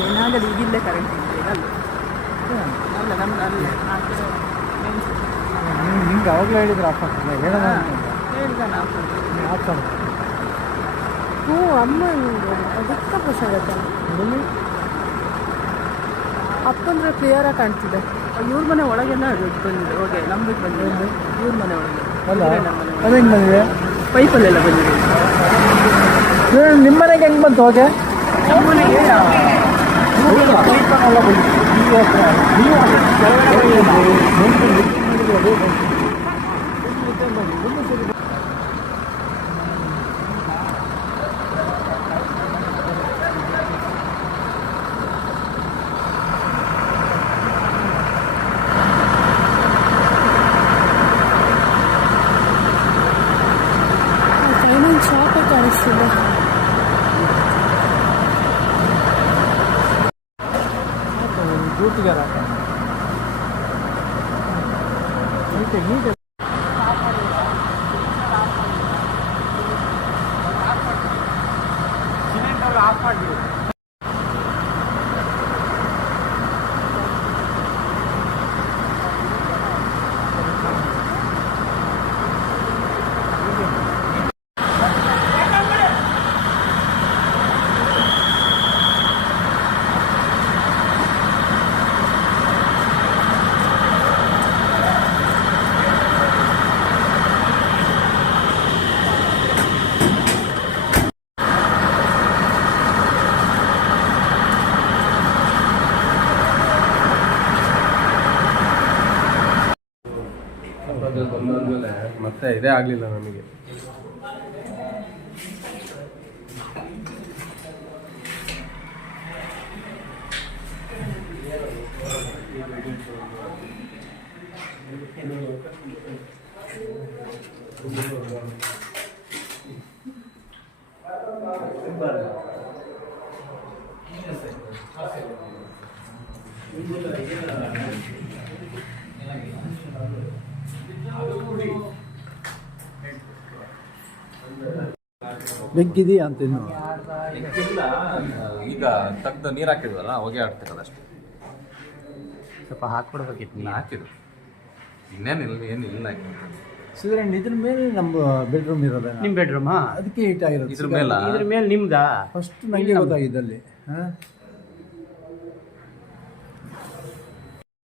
ಏನಾಗಲಿ ಈಗಿಲ್ಲೇ current ಇದೆ ಅಲ್ಲಿ ಅಲ್ಲ ನಮ್ದು ಅಲ್ಲಿ ಆ ಕಡೆ ನಿಮ್ಗೆ ಅವಾಗಲೇ ಹೇಳಿದ್ರು ಆಫ್ ಆಗ್ತದೆ ಹೇಳೋಣ ಹೇಳ್ದಾನ ಆಫ್ ಮಾಡು ಹ್ಞೂ ಅಮ್ಮ ಅದಕ್ಕೆ ಖುಷಾಗತ್ತೆ ಅಪ್ಪಂದ್ರೆ ಕ್ಲಿಯರಾಗಿ ಕಾಣ್ತಿದೆ. ಇವ್ರ ಮನೆ ಒಳಗೆಲ್ಲ ಬಂದಿದೆ ಹೋಗಿ ನಮ್ದು ಬಂದಿದೆ ಇವ್ರ ಮನೆ ಒಳಗೆ ಅಲ್ಲ ನಮ್ಮ ಮನೆ ಅದು ಹೆಂಗೆ ಬಂದಿದೆ ಪೈಪಲ್ಲೆಲ್ಲ ಬಂದಿದೆ. ನಿಮ್ಮ ಮನೆಗೆ ಹೆಂಗೆ ಬಂತು ಹೋಗೆ ನಮ್ಮ ಮನೆಗೆ ಫೈನಾನ್ಸ್ ಶಾಪೇ ಕಾಣಿಸ್ತಿದೆ. ಡ್ಯೂಟಿಗಾರ ನೀಟಾಗಿ ಆಫ್ ಮಾಡಿ ಬಂದಾದ್ಮೇಲೆ ಮತ್ತೆ ಇದೇ ಆಗಲಿಲ್ಲ ನಮಗೆ. ಬೆಂಕಿದೆಯಾ ಅಂತ ಇನ್ನು ಈಗ ತೆಗ್ದು ನೀರು ಹಾಕಿದ್ವಲ್ಲ ಹೊಗೆ ಆಡ್ತಿರೋದು ಅಷ್ಟೇ. ಸ್ವಲ್ಪ ಹಾಕ್ಬಿಡ್ಬೇಕಿತ್ತು ನೀನು ಹಾಕಿದ್ರು ಇನ್ನೇನಿಲ್ಲ ಏನಿಲ್ಲ. ಸಿದ್ರಣ್ಣ ಇದ್ರ ಮೇಲೆ ನಮ್ಮ ಬೆಡ್ರೂಮ್ ಇರೋದ ನಿಮ್ಮ ಬೆಡ್ರೂಮಾ? ಅದಕ್ಕೆ ಹೀಟ್ ಆಗಿರೋದು ಇದ್ರ ಮೇಲೆ ಇದ್ರ ಮೇಲೆ ನಿಮ್ದಾ? ಫಸ್ಟ್ ನನಗೆ ಗೊತ್ತಾಗಿದ್ದಲ್ಲಿ ಹಾಂ